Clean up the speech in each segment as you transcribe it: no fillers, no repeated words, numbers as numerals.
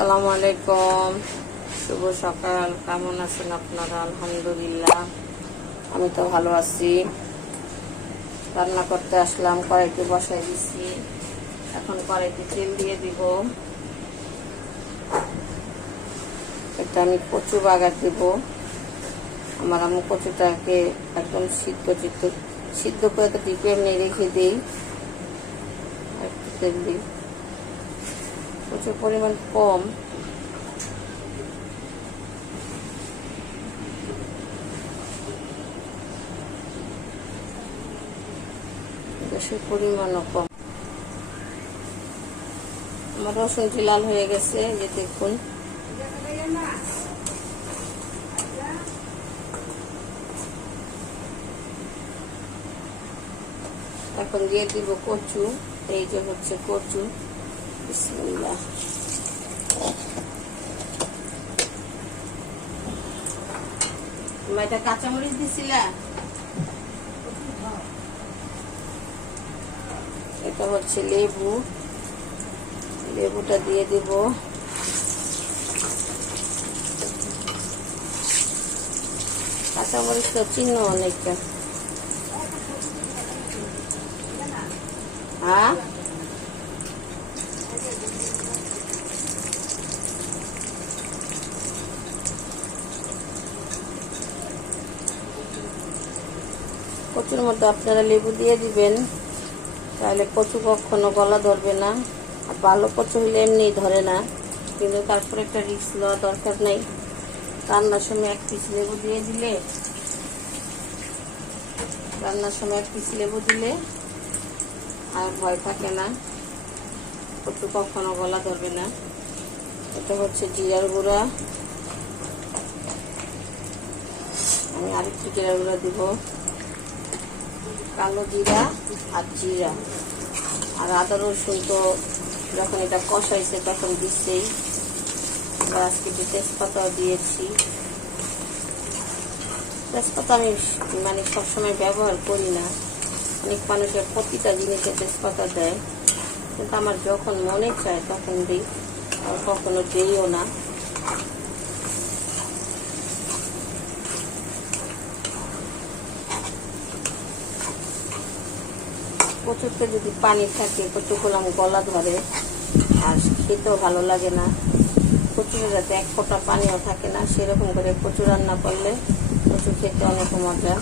আসসালামু আলাইকুম, শুভ সকাল। কেমন আছেন আপনারা? আলহামদুলিল্লাহ, আমি তো ভালো আছি। রান্না করতে আসলাম, কড়াইতে বসাই দিচ্ছি। এখন কড়াইতে তেল দিয়ে দিব। এটা আমি কচু বাগার দিব। আমার আম্মু কচুটাকে একদম সিদ্ধ করে তো ডিপে এমনি রেখে দিই। একটু তেল দিই, প্রচুর পরিমাণ কম। গ্যাসের পরিমাণও কম। আমার রসুনটি লাল হয়ে গেছে, যে দেখুন। এখন দিয়ে দিব কচু। এই যে হচ্ছে কচু। বিসমিল্লাহ। এটা কাঁচামরিচ দিছিলা? এটা হচ্ছে লেবু, লেবুটা দিয়ে দিব। কাঁচামরিচ তো চিহ্ন অনেকটা। হ্যাঁ, কচুর মধ্যে আপনারা লেবু দিয়ে দিবেন, তাহলে কচু কখনো গলা ধরবে না। আর ভালো কচু হলে এমনি ধরে না, কিন্তু তারপরে একটা রিস্ক নেওয়া দরকার নেই। রান্নার সময় এক পিস লেবু দিলে আর ভয় থাকে না, কচু কখনো গলা ধরবে না। এটা হচ্ছে জিরার গুঁড়া। আমি আরেকটু জিরার গুঁড়া দিব। কালো জিরা আর জিরা আর আদা রসুন তো যখন এটা কষাইছে তখন দিচ্ছেই। আজকে যে তেজপাতাও দিয়েছি। তেজপাতা আমি সবসময় ব্যবহার করি না। অনেক মানুষের প্রতিটা জিনিসে তেজপাতা দেয়, কিন্তু আমার যখন মনে চায় তখন দিই, আর কখনো দিইও না। কচুতে যদি পানি থাকে, কচু কলাম গলা ধরে আর খেতেও ভালো লাগে না। কচুতে যাতে এক ফোঁটা পানিও থাকে না, সেরকম করে কচু রান্না করলে কচু খেতে অনেক মজা।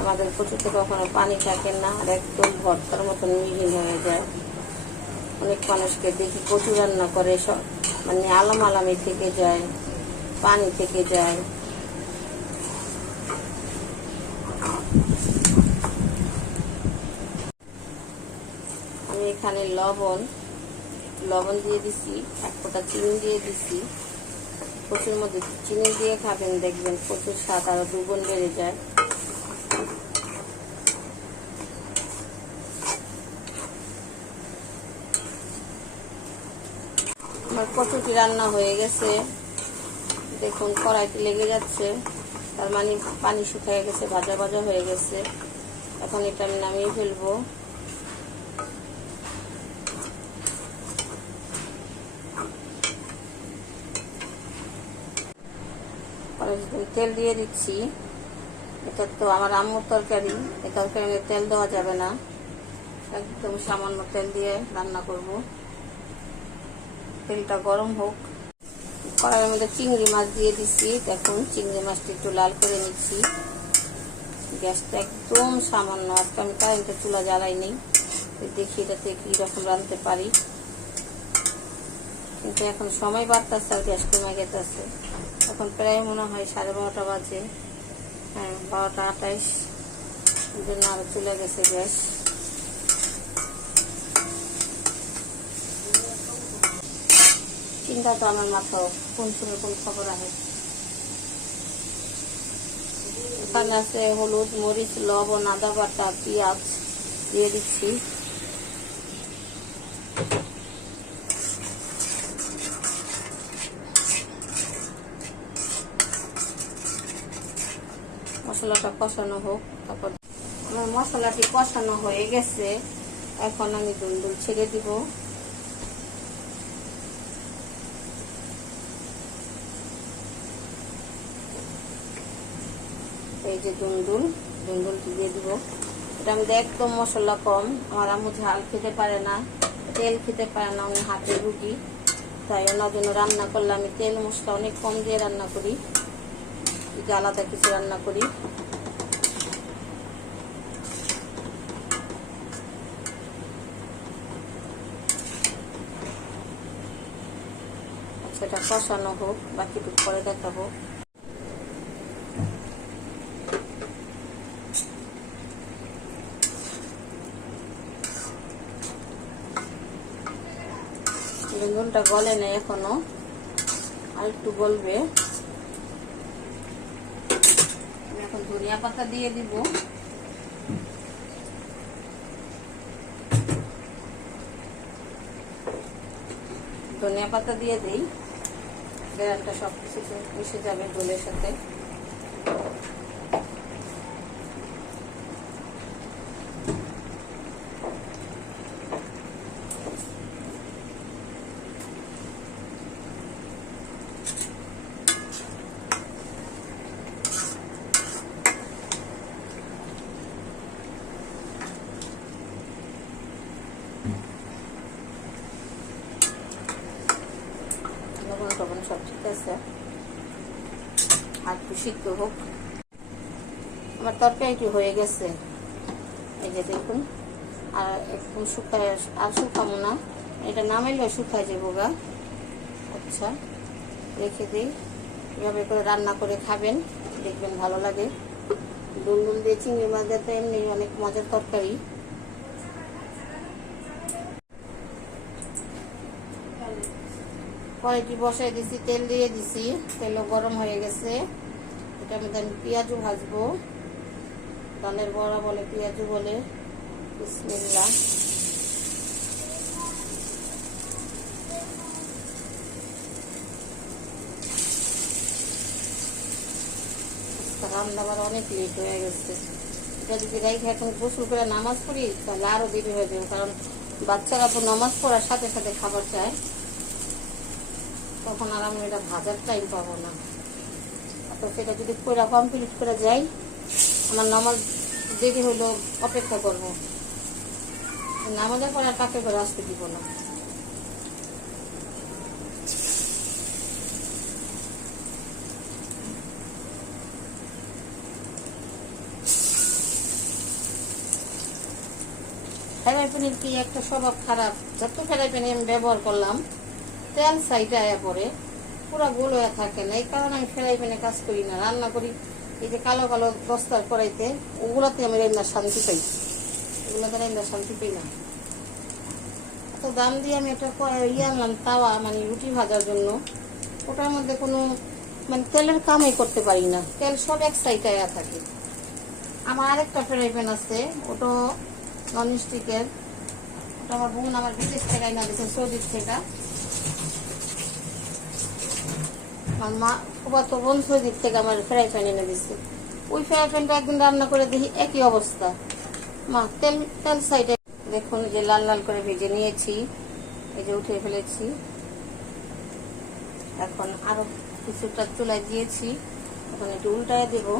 আমাদের কচুতে কখনো পানি থাকে না, আর একদম ভর্তার মতন মিহি হয়ে যায়। অনেক মানুষকে দেখি কচু রান্না করে সব আলামি থেকে যায়, পানি থেকে যায়। আমি এখানে লবণ দিয়ে দিছি, এক ফোঁটা চিনি দিয়ে দিছি। কচুর মধ্যে চিনি দিয়ে খাবেন, দেখবেন কচুর স্বাদ আরো দুগুণ বেড়ে যায়। আমার কচুটি রান্না হয়ে গেছে, দেখুন কড়াইতে লেগে যাচ্ছে, তার মানে পানি শুকিয়ে গেছে, ভাজা ভাজা হয়ে গেছে। এখন এটা আমি নামিয়ে ফেলবো। তেল দিয়ে দিচ্ছি। এটা তো আমার আম্মুর তরকারি, এই তরকারি তেল দেওয়া যাবে না, একদম সামান্য তেল দিয়ে রান্না করব। তেলটা গরম হোক। কড়াইয়ের মধ্যে চিংড়ি মাছ দিয়ে দিচ্ছি। দেখুন চিংড়ি মাছটা একটু লাল করে নিচ্ছি। গ্যাসটা একদম সামান্য, আজকে আমি কারেন্টের চুলা জ্বালাইনি, দেখি এটাতে কিরকম রাঁধতে পারি। কিন্তু এখন সময় বাড়তেছে আর গ্যাস কমে গেছে। এখন প্রায় মনে হয় 12:30 বাজে। হ্যাঁ, 12:28, এই জন্য আরো চলে গেছে গ্যাস। চিন্তা তো আমার মাথাও কোন সময় কোন খবর আছে। এখানে আছে হলুদ, মরিচ, লবণ, আদা বাটা, পেঁয়াজ দিয়ে দিচ্ছি। মশলাটা কষানো হোক। তারপর আমার মশলাটি কষানো হয়ে গেছে, এখন আমি দুল ছেড়ে দিব। এই যে দুন্দুল দিয়ে দিব। এটা মধ্যে একদম মশলা কম। আমার আম্মু ঝাল খেতে পারে না, তেল খেতে পারে না, উনি হাতের রুগী, তাই ওনার জন্য রান্না করলে আমি তেল মশলা অনেক কম দিয়ে রান্না করি, আলাদা কিছু রান্না করি। সেটা কষানো হোক, বাকিটুকু পরে দেখাবো। বেগুনটা গলে নেই এখনো, আর একটু গলবে। আমি এখন ধনিয়া পাতা দিয়ে দিব। ধনিয়া পাতা দিয়ে দিই, বেড়ালটা সবকিছু মিশে যাবে ঝোলের সাথে। লবণ সব ঠিক আছে, আর একটু সিদ্ধ হোক। আমার তরকারিটি হয়ে গেছে, এই যে দেখুন। আর একটু শুকায়, আর শুকাবো না, এটা নামাইলে শুকায় যাবো গা। আচ্ছা, রেখে দিই। এভাবে করে রান্না করে খাবেন, দেখবেন ভালো লাগে। দুলদুল দিয়ে চিংড়ি মাছ দিয়ে তো এমনি অনেক মজার তরকারি। কড়াইটি বসাই দিছি, তেল দিয়ে দিছি, তেলও গরম হয়ে গেছে। এটার মধ্যে আমি পেঁয়াজও ভাজবো। ধানের বড়া বলে, পেঁয়াজও বলে। বিসমিল্লাহ। রান্না আমার অনেক লেট হয়ে গেছে। এটা যদি রাইখে এখন গোসল করে নামাজ পড়ি তাহলে আরো দেরি হয়ে যাবে, কারণ বাচ্চারা তো নামাজ পড়ার সাথে সাথে খাবার চায়, তখন আর আমি এটা ভাজার টাইম পাবো না। তো সেটা যদি পুরো কমপ্লিট করে যাই, আমার নামাজ দেরি হইলেও অপেক্ষা করবো, নামাজের পর আর কাকে করে আসতে দিব না। ফ্রাই প্যানের কি একটা স্বভাব খারাপ, যত ফ্রাই প্যানে আমি ব্যবহার করলাম তেল সাইডে আয়া পরে পুরা গোল হয়ে থাকে না। এই কারণে আমি ফ্রাই প্যানে কাজ করি না, রান্না করি এই যে কালো কালো বস্তার কড়াইতে, ওগুলাতে আমি রান্নার শান্তি পাই, এগুলোতে রান্নার শান্তি পাই না। এত দাম দিয়ে আমি একটা আনলাম তাওয়া, মানে রুটি ভাজার জন্য, ওটার মধ্যে কোনো মানে তেলের কামই করতে পারি না, তেল সব এক সাইডে আয়া থাকে। আমার আরেকটা ফ্রাই প্যান আছে, ওটা নন স্টিকের, ওটা আমার বোন আমার বিদেশ থেকে আইনা দিয়েছে, সৌদির থেকে। আমার মা তো বোন সৌদির থেকে আমার ফ্রাই প্যান এনে দিচ্ছে। ওই ফ্রাই প্যানটা একদিন রান্না করে দেখি একই অবস্থা, মা তেল তেল সাইডে। দেখুন যে লাল লাল করে ভেজে নিয়েছি, এই যে উঠে ফেলেছি। এখন আরো কিছুটা চুলায় দিয়েছি, এখন একটু উল্টায় দেবো।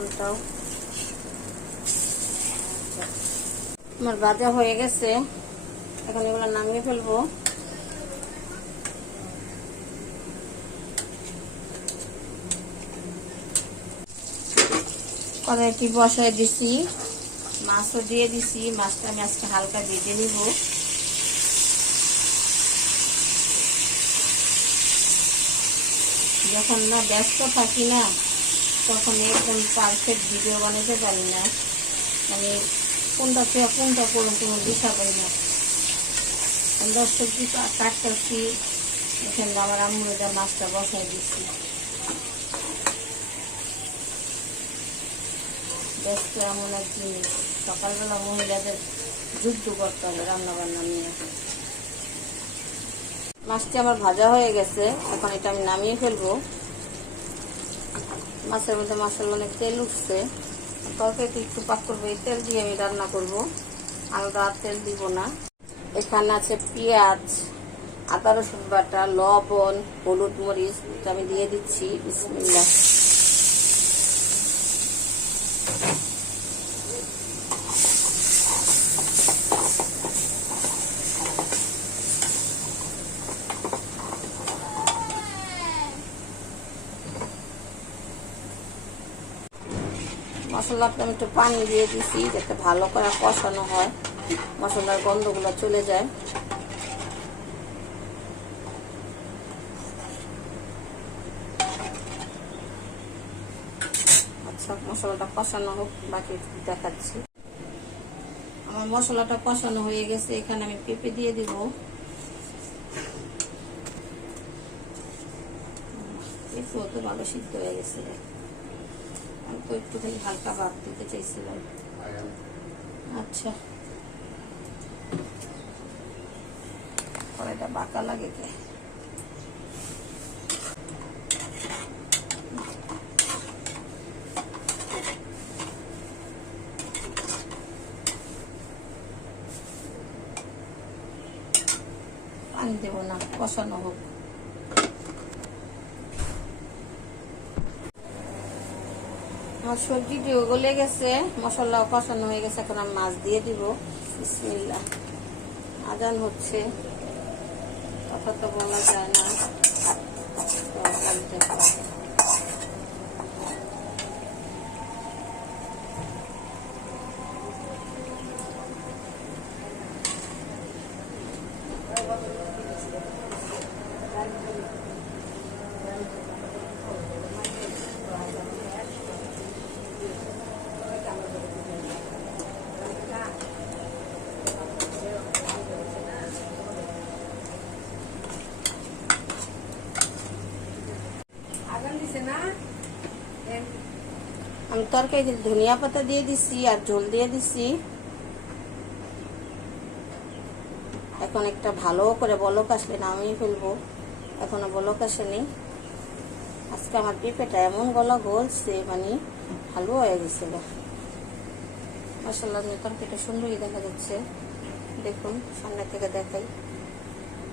উল্টাও। আমার ভাজা হয়ে গেছে, এখন এগুলো নামিয়ে ফেলবো। কড়াইটি বসায় দিছি, মাছও দিয়ে দিছি। মাছটা আমি আজকে হালকা ভেজে নিব। যখন না ব্যস্ত থাকি না, তখন একদম পারফেক্ট ভিডিও বানাতে পারি না, মানে কোনটা থেকে কোনটা করুন কোনো দিশা পাই না। আমরা সবজি কাটতেছি, এখানে আমার আম্মুরা মাছটা বসাই দিচ্ছি। ব্যস্ত এমন এক জিনিস, সকালবেলা মহিলাদের যুদ্ধ করতে হবে রান্না বান্না নিয়ে। মাছটি আমার ভাজা হয়ে গেছে, এখন এটা আমি নামিয়ে ফেলবো। মাছের মধ্যে মাসাল্লা অনেক তেল উঠছে, তরকারিতে একটু পাক করবো, এই তেল দিয়ে আমি রান্না করব, আলাদা তেল দিব না। এখানে আছে পেঁয়াজ, আদা রসুন বাটা, লবণ, হলুদ মরিচ, আমি দিয়ে দিচ্ছি। বিসমিল্লাহ। মশলাতে আমি একটু পানি দিয়ে দিছি যাতে ভালো করে কষানো হয়, মশলার গন্ধগুলো চলে যায়। আচ্ছা, মশলাটা কষানো হোক, বাকি দেখাচ্ছি। আমার মশলাটা কষানো হয়ে গেছে, এখানে আমি পেঁপে দিয়ে দিব। পেঁপেও তো ভালো সিদ্ধ হয়ে গেছে, আমি তো একটুখানি হালকা ভাত দিতে চাইছিলাম। আচ্ছা, এটা বাঁকা লাগে কে? পানি দেবো না, কষানো হোক। আমার সবজিটিও গলে গেছে, মশলাও কষানো হয়ে গেছে, এখন আমি মাছ দিয়ে দিব। বিসমিল্লাহ। আজান হচ্ছে, কথা তো বলা যায় না। আমি তরকারিতে ধনিয়া পাতা দিয়ে দিছি আর ঝোল দিয়ে দিছি। এখন একটা ভালো করে বলক আসলে নামিয়ে ফেলবো, এখনো বলক আসেনি। আজকে আমার পেঁপেটা এমন গলা গলছে, মানে ভালো হয়ে গেছিল। মাশাআল্লাহ, তরকারিটা সুন্দরই দেখা যাচ্ছে, দেখুন সামনে থেকে দেখাই।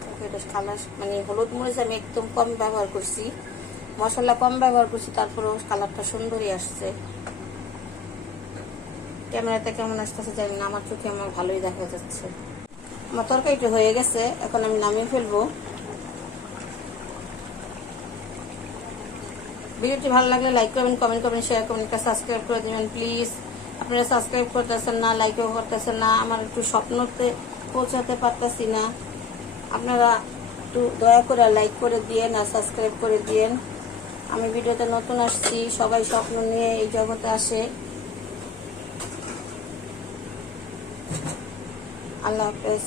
তরকারিটা কালার, মানে হলুদ মরিচ আমি একদম কম ব্যবহার করছি, মশলা কম ব্যবহার করছি, তারপরেও কালারটা সুন্দরই আসছে। ক্যামেরাতে কেমন আসতেছে জানি না, আমার চোখে আমার ভালোই দেখা যাচ্ছে। আমার তরকারিটা হয়ে গেছে, এখন আমি নামিয়ে ফেলবো। ভিডিওটি ভালো লাগলে লাইক করবেন, কমেন্ট করবেন, শেয়ার করবেন, একটা সাবস্ক্রাইব করে দেবেন প্লিজ। আপনারা সাবস্ক্রাইব করতেছেন না, লাইকও করতেছেন না, আমার একটু স্বপ্নতে পৌঁছাতে পারতেছি না। আপনারা একটু দয়া করে লাইক করে দিয়েন আর সাবস্ক্রাইব করে দিয়েন। আমি ভিডিওতে নতুন আসছি, সবাই স্বপ্ন নিয়ে এই জগতে আসে। আল্লাহ হাফেজ।